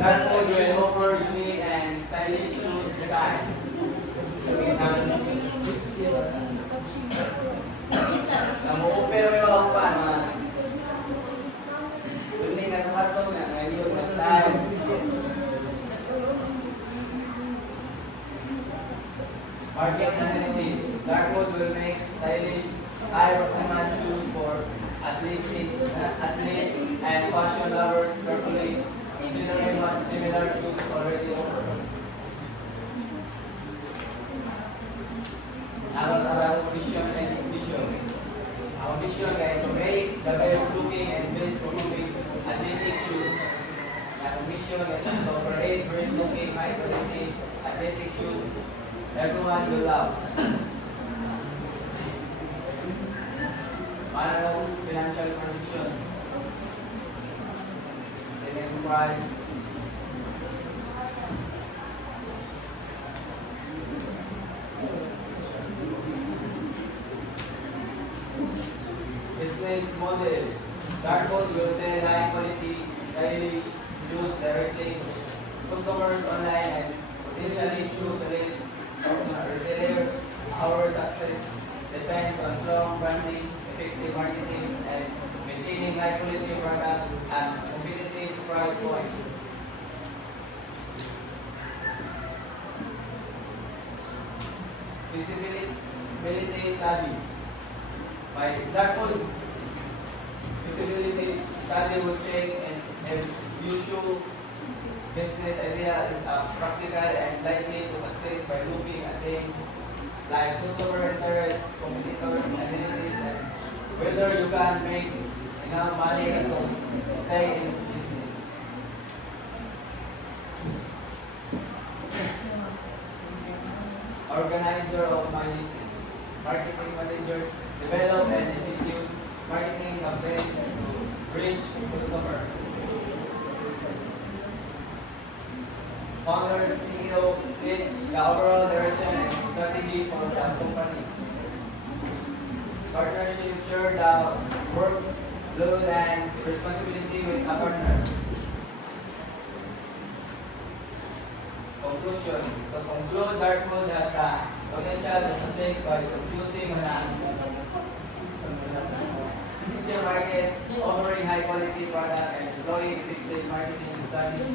Dartmouth will offer unique and stylish shoes design. Namu-opera mo yung ako pa, mga unique na sapatos na ngayon na style. Market analysis. Dartmouth will make stylish, high-performance shoes for athletes and fashion lovers carefully, considering what similar shoes already offer. Our vision and vision. Our vision is to make the best looking and best performing athletic shoes. Our mission is to create great looking, high quality athletic shoes everyone will love. Para financial prediction. Selling price. Business model. Dartmouth will sell high quality, stylish shoes directly to customers online and potentially choose retailer. Our success depends on strong branding, effective marketing, and maintaining high quality products at competitive price points. Feasibility study. By Dartmouth, feasibility study will check and if usual business idea is practical and likely to success by looking at things like customer interest, competitors, analysis, and whether you can make enough money to stay in business. Organizer of my business. Marketing manager, develop and execute marketing campaigns to reach customers. Founder, CEO, set the overall direction and strategy for the company. Partnership, share the workload and responsibility with a partner. Conclusion. To conclude, Dartmouth has the potential to success by using an niche market, offering high quality product and employing effective marketing strategy